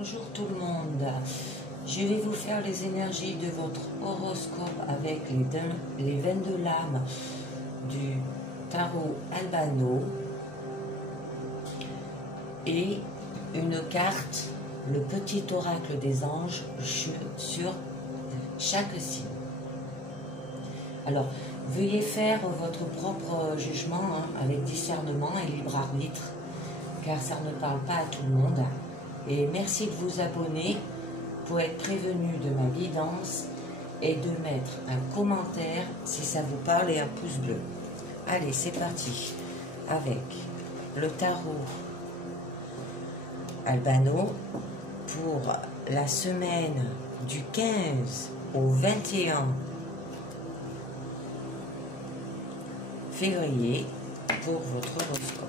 Bonjour tout le monde, je vais vous faire les énergies de votre horoscope avec les 22 lames du tarot Albano et une carte, le petit oracle des anges sur chaque signe. Alors, veuillez faire votre propre jugement avec discernement et libre arbitre, car ça ne parle pas à tout le monde. Et merci de vous abonner pour être prévenu de ma guidance et de mettre un commentaire si ça vous parle et un pouce bleu. Allez, c'est parti avec le tarot Albano pour la semaine du 15 au 21 février pour votre horoscope.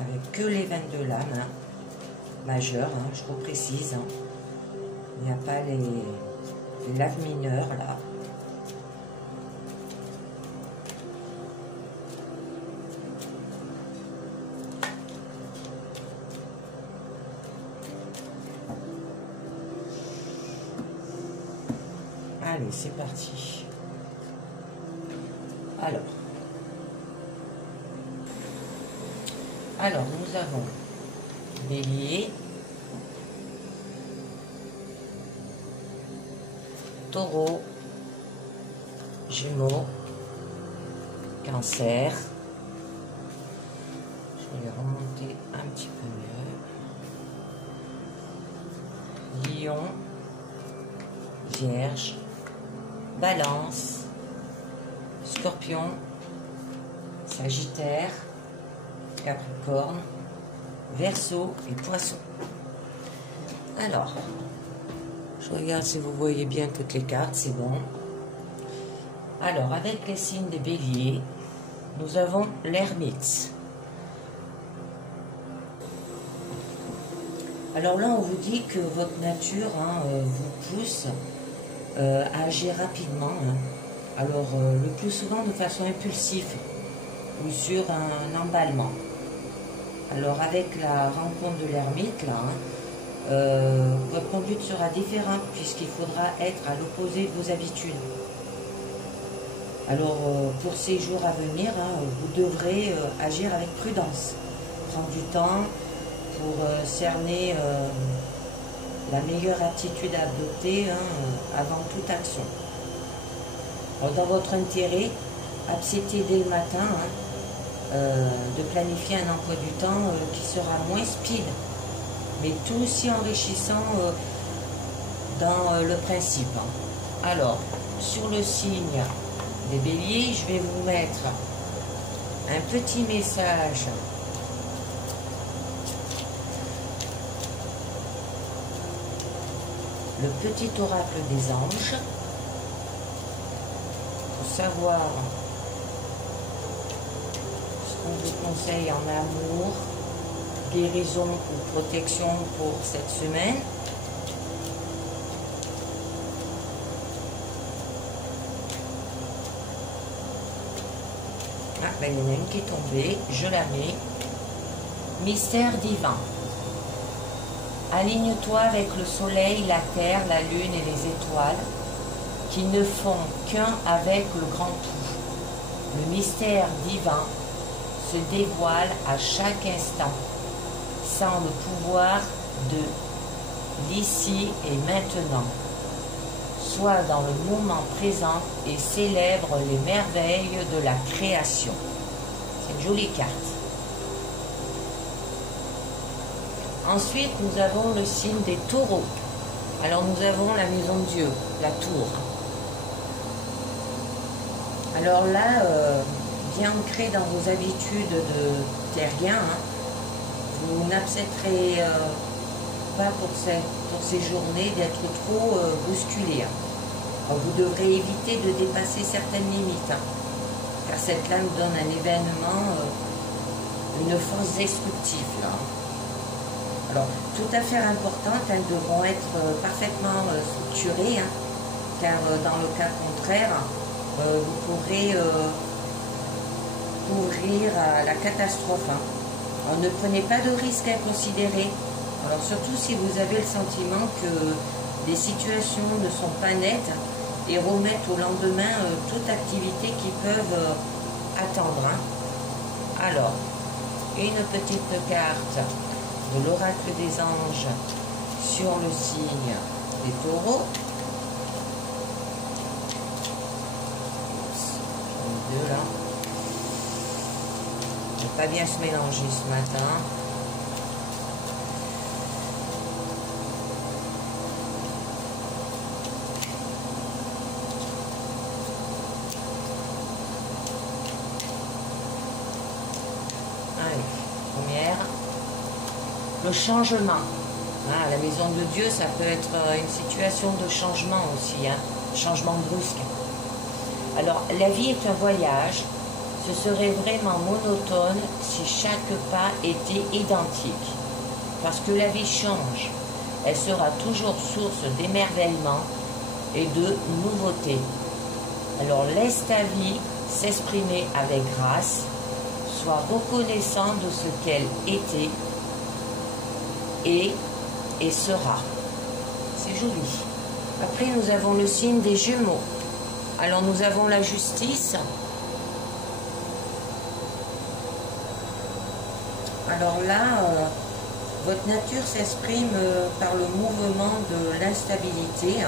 Avec que les 22 lames majeures, je reprécise, il n'y a pas les lames mineures là. Allez, c'est parti. Alors, nous avons Bélier, Taureau, Gémeaux, Cancer. Je vais remonter un petit peu mieux. Lion, Vierge, Balance, Scorpion, Sagittaire, Capricorne, Verseau et Poisson. Alors, je regarde si vous voyez bien toutes les cartes, c'est bon. Alors, avec les signes des béliers, nous avons l'ermite. Alors là, on vous dit que votre nature vous pousse à agir rapidement. Alors, le plus souvent de façon impulsive ou sur un emballement. Alors avec la rencontre de l'ermite, votre conduite sera différente puisqu'il faudra être à l'opposé de vos habitudes. Alors pour ces jours à venir, vous devrez agir avec prudence, prendre du temps pour cerner la meilleure attitude à adopter avant toute action. Alors, dans votre intérêt, acceptez dès le matin de planifier un emploi du temps qui sera moins speed, mais tout aussi enrichissant dans le principe. Alors, sur le signe des béliers, je vais vous mettre un petit message le petit oracle des anges pour savoir on vous conseille en amour, guérison ou protection pour cette semaine. Il y en a une qui est tombée, je la mets. Mystère divin. Aligne-toi avec le soleil, la terre, la lune et les étoiles qui ne font qu'un avec le grand tout. Le mystère divin se dévoile à chaque instant, sans le pouvoir de l'ici et maintenant. Sois dans le moment présent et célèbre les merveilles de la création. C'est une jolie carte. Ensuite, nous avons le signe des taureaux. Alors, nous avons la maison de Dieu, la tour. Alors là, bien ancré dans vos habitudes de terrien, vous n'accepterez pas pour ces journées d'être trop bousculé. Alors, vous devrez éviter de dépasser certaines limites, car cette lame donne un événement, une force destructive. Là. Alors, tout à fait importantes, elles devront être parfaitement structurées, car dans le cas contraire, vous pourrez courir à la catastrophe. Alors, ne prenez pas de risques inconsidérés. Alors, surtout si vous avez le sentiment que des situations ne sont pas nettes et remettent au lendemain toute activité qui peuvent attendre. Alors, une petite carte de l'oracle des anges sur le signe des taureaux. Deux là. Ne pas bien se mélanger ce matin. Allez, première. Le changement. À la maison de Dieu, ça peut être une situation de changement aussi, changement brusque. Alors, la vie est un voyage. Ce serait vraiment monotone si chaque pas était identique. Parce que la vie change. Elle sera toujours source d'émerveillement et de nouveautés. Alors, laisse ta vie s'exprimer avec grâce. Sois reconnaissant de ce qu'elle était et sera. C'est joli. Après, nous avons le signe des Gémeaux. Alors, nous avons la justice. Alors là, votre nature s'exprime par le mouvement de l'instabilité.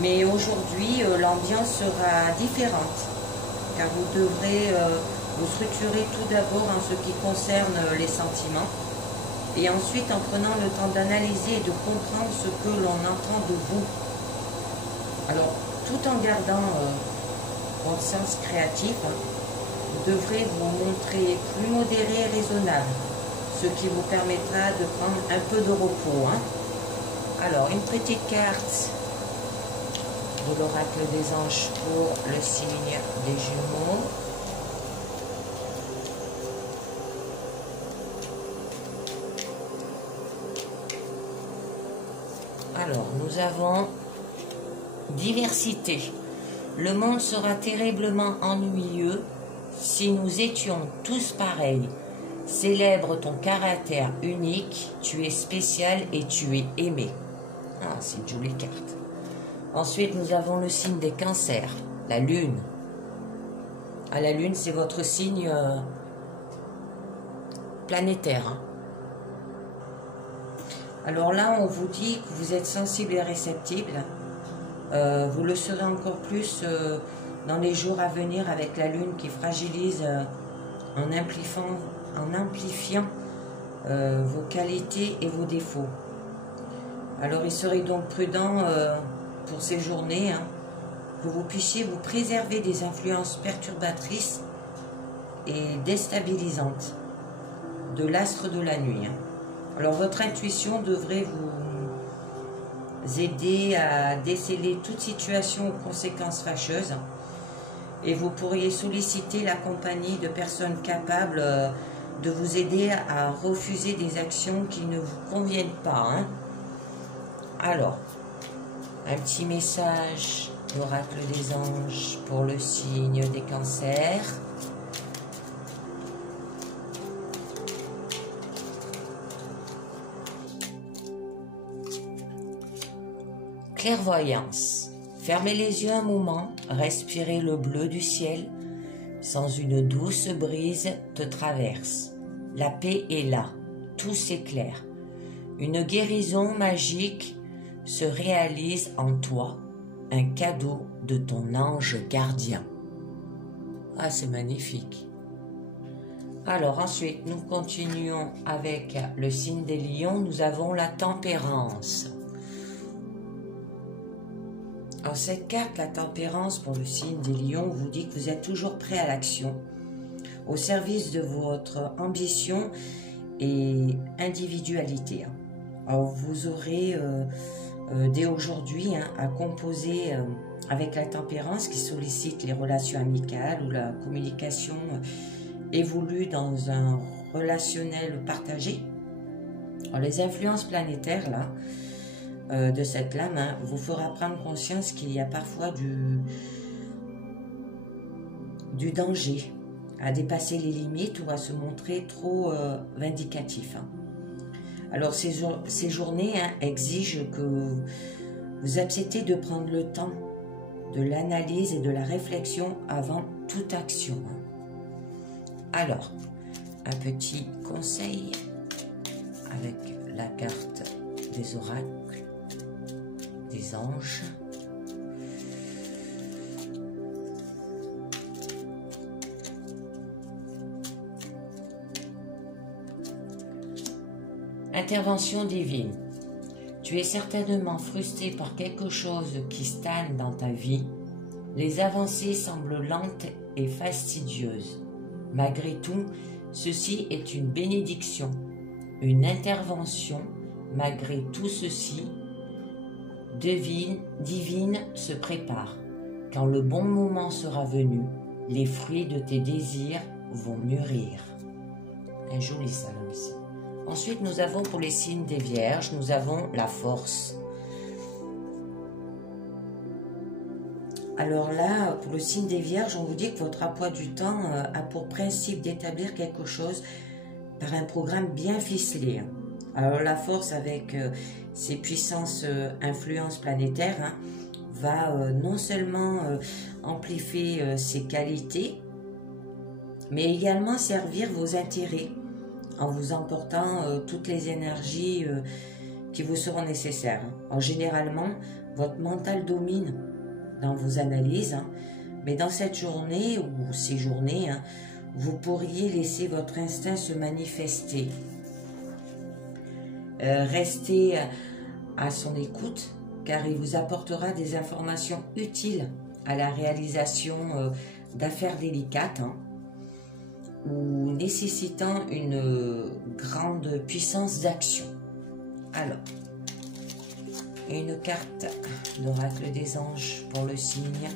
Mais aujourd'hui, l'ambiance sera différente. Car vous devrez vous structurer tout d'abord en ce qui concerne les sentiments. Et ensuite, en prenant le temps d'analyser et de comprendre ce que l'on entend de vous. Alors, tout en gardant votre sens créatif, vous devrez vous montrer plus modéré et raisonnable, ce qui vous permettra de prendre un peu de repos. Alors, une petite carte de l'oracle des anges pour le signe des Gémeaux. Alors, nous avons diversité. Le monde sera terriblement ennuyeux si nous étions tous pareils. Célèbre ton caractère unique, tu es spécial et tu es aimé. Ah, c'est une jolie carte. Ensuite, nous avons le signe des cancers, la lune. Ah, la lune, c'est votre signe planétaire. Alors là, on vous dit que vous êtes sensible et réceptible. Vous le serez encore plus dans les jours à venir avec la lune qui fragilise en amplifiant vos qualités et vos défauts. Alors il serait donc prudent pour ces journées que vous puissiez vous préserver des influences perturbatrices et déstabilisantes de l'astre de la nuit. Alors votre intuition devrait vous aider à déceler toute situation aux conséquences fâcheuses et vous pourriez solliciter la compagnie de personnes capables de vous aider à refuser des actions qui ne vous conviennent pas. Alors, un petit message d'oracle des anges pour le signe des cancers. Clairvoyance. Fermez les yeux un moment, respirez le bleu du ciel, sans une douce brise te traverse. La paix est là, tout s'éclaire. Une guérison magique se réalise en toi, un cadeau de ton ange gardien. Ah, c'est magnifique. Alors ensuite, nous continuons avec le signe des lions, nous avons la tempérance. Alors cette carte, la tempérance pour le signe des lions, vous dit que vous êtes toujours prêt à l'action, au service de votre ambition et individualité. Alors vous aurez dès aujourd'hui à composer avec la tempérance qui sollicite les relations amicales ou la communication évolue dans un relationnel partagé. Alors, les influences planétaires là, de cette lame vous fera prendre conscience qu'il y a parfois du danger à dépasser les limites ou à se montrer trop vindicatif. Alors ces journées exigent que vous acceptez de prendre le temps de l'analyse et de la réflexion avant toute action. Alors, un petit conseil avec la carte des oracles, des anges. Intervention divine. Tu es certainement frustré par quelque chose qui stagne dans ta vie. Les avancées semblent lentes et fastidieuses. Malgré tout, ceci est une bénédiction, une intervention. Malgré tout ceci, divine se prépare. Quand le bon moment sera venu, les fruits de tes désirs vont mûrir. Un joli salon ici. Ensuite, nous avons pour les signes des Vierges, nous avons la force. Alors là, pour le signe des Vierges, on vous dit que votre emploi du temps a pour principe d'établir quelque chose par un programme bien ficelé. Alors la force, avec ses puissances influences planétaires, va non seulement amplifier ses qualités, mais également servir vos intérêts, en vous emportant toutes les énergies qui vous seront nécessaires. Alors, généralement, votre mental domine dans vos analyses, mais dans cette journée ou ces journées, vous pourriez laisser votre instinct se manifester. Restez à son écoute, car il vous apportera des informations utiles à la réalisation d'affaires délicates, ou nécessitant une grande puissance d'action. Alors, une carte d'oracle des anges pour le signe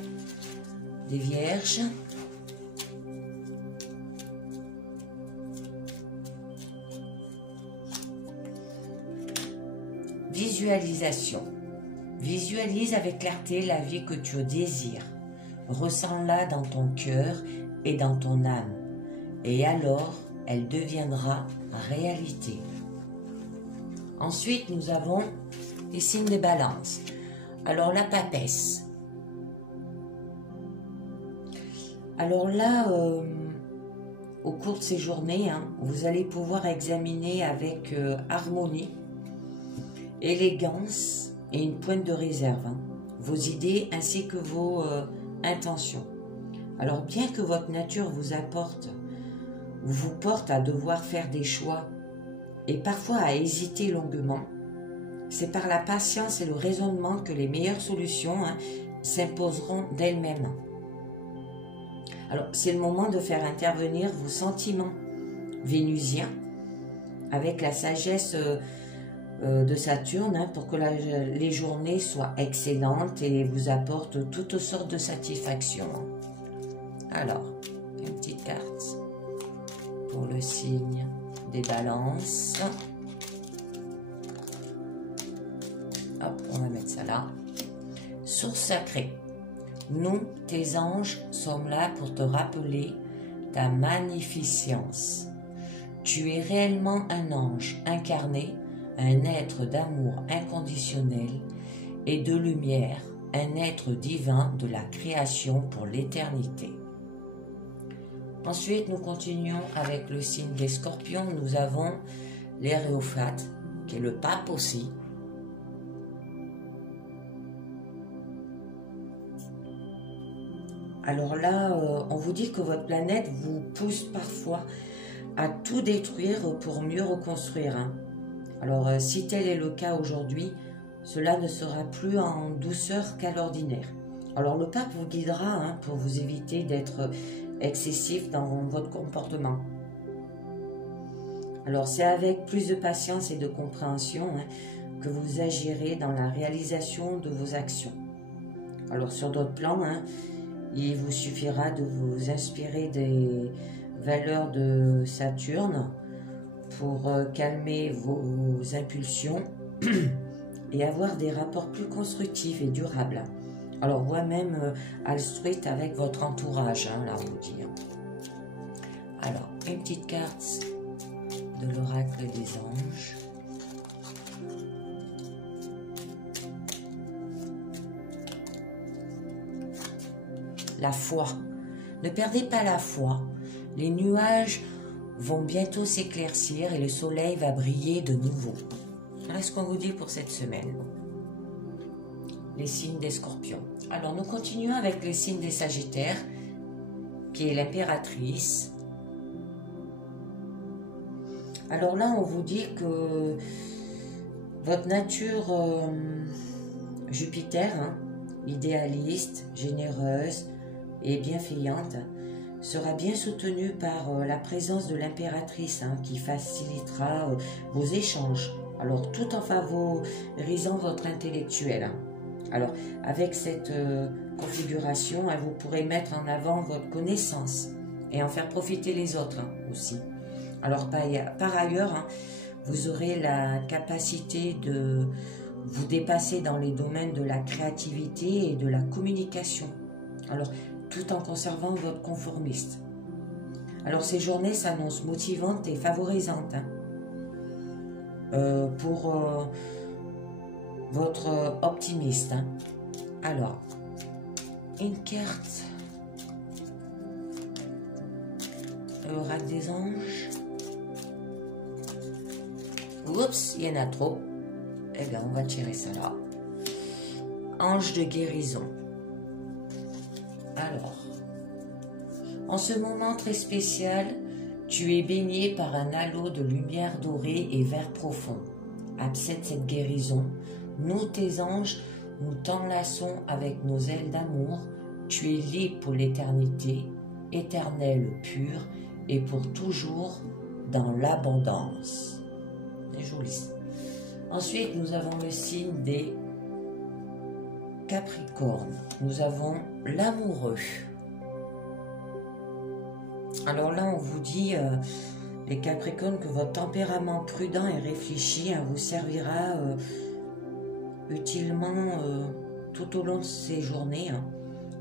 des Vierges. Visualisation. Visualise avec clarté la vie que tu désires. Ressens-la dans ton cœur et dans ton âme. Et alors, elle deviendra réalité. Ensuite, nous avons les signes des balances. Alors, la papesse. Alors là, au cours de ces journées, vous allez pouvoir examiner avec harmonie, élégance et une pointe de réserve vos idées ainsi que vos intentions. Alors, bien que votre nature vous porte à devoir faire des choix et parfois à hésiter longuement, c'est par la patience et le raisonnement que les meilleures solutions s'imposeront d'elles-mêmes. Alors, c'est le moment de faire intervenir vos sentiments vénusiens avec la sagesse de Saturne pour que les journées soient excellentes et vous apportent toutes sortes de satisfactions. Alors, une petite carte pour le signe des balances. Hop, on va mettre ça là. Source sacrée. Nous, tes anges, sommes là pour te rappeler ta magnificence. Tu es réellement un ange incarné, un être d'amour inconditionnel et de lumière, un être divin de la création pour l'éternité. Ensuite, nous continuons avec le signe des Scorpions. Nous avons l'Héréophate, qui est le pape aussi. Alors là, on vous dit que votre planète vous pousse parfois à tout détruire pour mieux reconstruire. Alors, si tel est le cas aujourd'hui, cela ne sera plus en douceur qu'à l'ordinaire. Alors, le pape vous guidera pour vous éviter d'être excessif dans votre comportement. Alors c'est avec plus de patience et de compréhension que vous agirez dans la réalisation de vos actions. Alors sur d'autres plans, il vous suffira de vous inspirer des valeurs de Saturne pour calmer vos impulsions et avoir des rapports plus constructifs et durables. Alors voire même altruiste avec votre entourage, là on vous dit. Alors, une petite carte de l'oracle des anges. La foi. Ne perdez pas la foi. Les nuages vont bientôt s'éclaircir et le soleil va briller de nouveau. Voilà ce qu'on vous dit pour cette semaine. Les signes des scorpions. Alors, nous continuons avec les signes des sagittaires, qui est l'impératrice. Alors là, on vous dit que votre nature Jupiter, idéaliste, généreuse et bienveillante, sera bien soutenue par la présence de l'impératrice qui facilitera vos échanges. Alors, tout en favorisant votre intellectuel. Alors, avec cette configuration, vous pourrez mettre en avant votre connaissance et en faire profiter les autres aussi. Alors, par ailleurs, vous aurez la capacité de vous dépasser dans les domaines de la créativité et de la communication. Alors, tout en conservant votre conformiste. Alors, ces journées s'annoncent motivantes et favorisantes pour votre optimiste. Alors, une carte. L'oracle des anges. Oups, il y en a trop. Eh bien, on va tirer ça là. Ange de guérison. Alors, en ce moment très spécial, tu es baigné par un halo de lumière dorée et vert profond. Accepte cette guérison. Nous, tes anges, nous t'enlaçons avec nos ailes d'amour. Tu es libre pour l'éternité, éternel pur et pour toujours dans l'abondance. C'est joli. Ensuite, nous avons le signe des Capricornes. Nous avons l'amoureux. Alors là, on vous dit, les Capricornes, que votre tempérament prudent et réfléchi vous servira utilement tout au long de ces journées.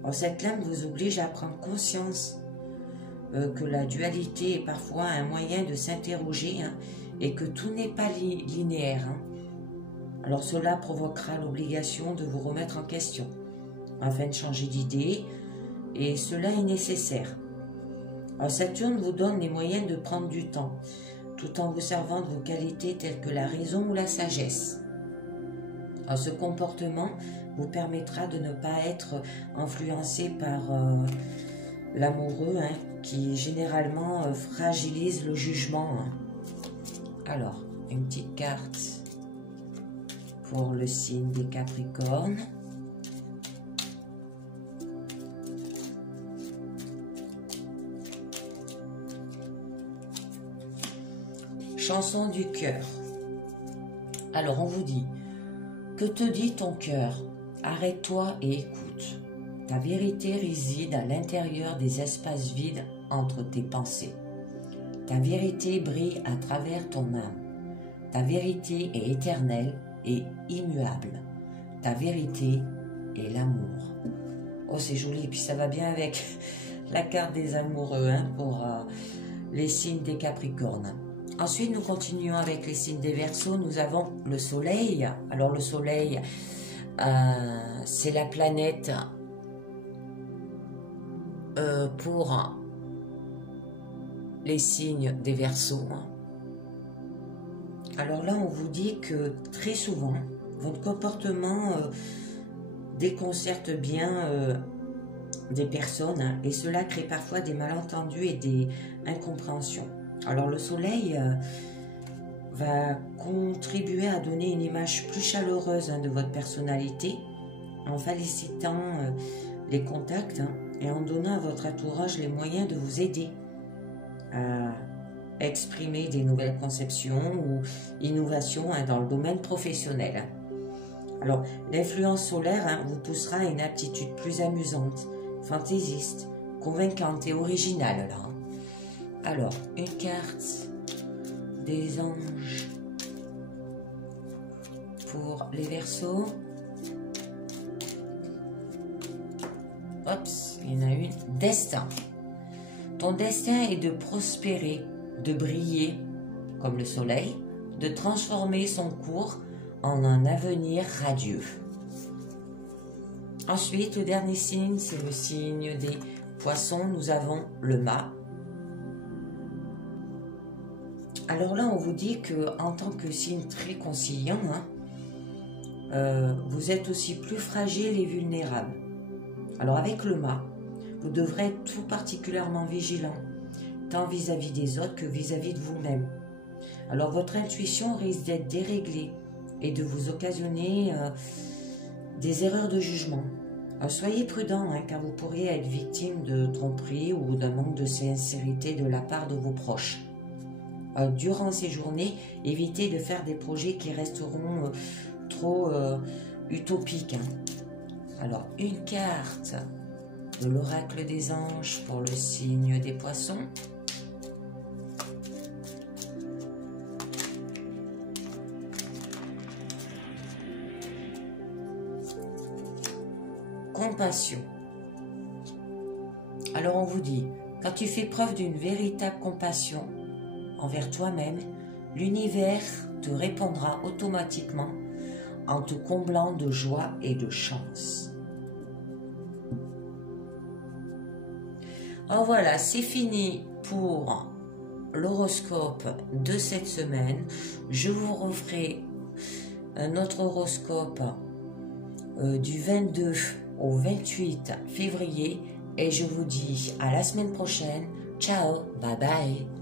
Alors, cette lame vous oblige à prendre conscience que la dualité est parfois un moyen de s'interroger et que tout n'est pas linéaire. Alors cela provoquera l'obligation de vous remettre en question afin de changer d'idée, et cela est nécessaire. Alors Saturne vous donne les moyens de prendre du temps tout en vous servant de vos qualités telles que la raison ou la sagesse. Alors, ce comportement vous permettra de ne pas être influencé par l'amoureux qui généralement fragilise le jugement. Alors, une petite carte pour le signe des Capricornes. Chanson du cœur. Alors, on vous dit, que te dit ton cœur? Arrête-toi et écoute. Ta vérité réside à l'intérieur des espaces vides entre tes pensées. Ta vérité brille à travers ton âme. Ta vérité est éternelle et immuable. Ta vérité est l'amour. Oh, c'est joli. Et puis ça va bien avec la carte des amoureux pour les signes des Capricornes. Ensuite, nous continuons avec les signes des Verseaux. Nous avons le Soleil. Alors, le Soleil, c'est la planète pour les signes des Verseaux. Alors là, on vous dit que très souvent, votre comportement déconcerte bien des personnes et cela crée parfois des malentendus et des incompréhensions. Alors le Soleil va contribuer à donner une image plus chaleureuse de votre personnalité en facilitant les contacts et en donnant à votre entourage les moyens de vous aider à exprimer des nouvelles conceptions ou innovations dans le domaine professionnel. Alors, l'influence solaire vous poussera à une aptitude plus amusante, fantaisiste, convaincante et originale. Là. Alors, une carte des anges pour les Verseaux. Oups, il y en a une. Destin. Ton destin est de prospérer, de briller comme le soleil, de transformer son cours en un avenir radieux. Ensuite, le dernier signe, c'est le signe des Poissons. Nous avons le mât. Alors là, on vous dit que en tant que signe très conciliant, vous êtes aussi plus fragile et vulnérable. Alors avec le mât, vous devrez être tout particulièrement vigilant, tant vis-à-vis des autres que vis-à-vis de vous-même. Alors votre intuition risque d'être déréglée et de vous occasionner des erreurs de jugement. Alors, soyez prudent car vous pourriez être victime de tromperie ou d'un manque de sincérité de la part de vos proches. Durant ces journées, évitez de faire des projets qui resteront trop utopiques. Alors, une carte de l'oracle des anges pour le signe des Poissons. Compassion. Alors on vous dit, quand tu fais preuve d'une véritable compassion envers toi-même, l'univers te répondra automatiquement en te comblant de joie et de chance. Alors voilà, c'est fini pour l'horoscope de cette semaine. Je vous referai un autre horoscope du 22 au 28 février et je vous dis à la semaine prochaine. Ciao, bye bye.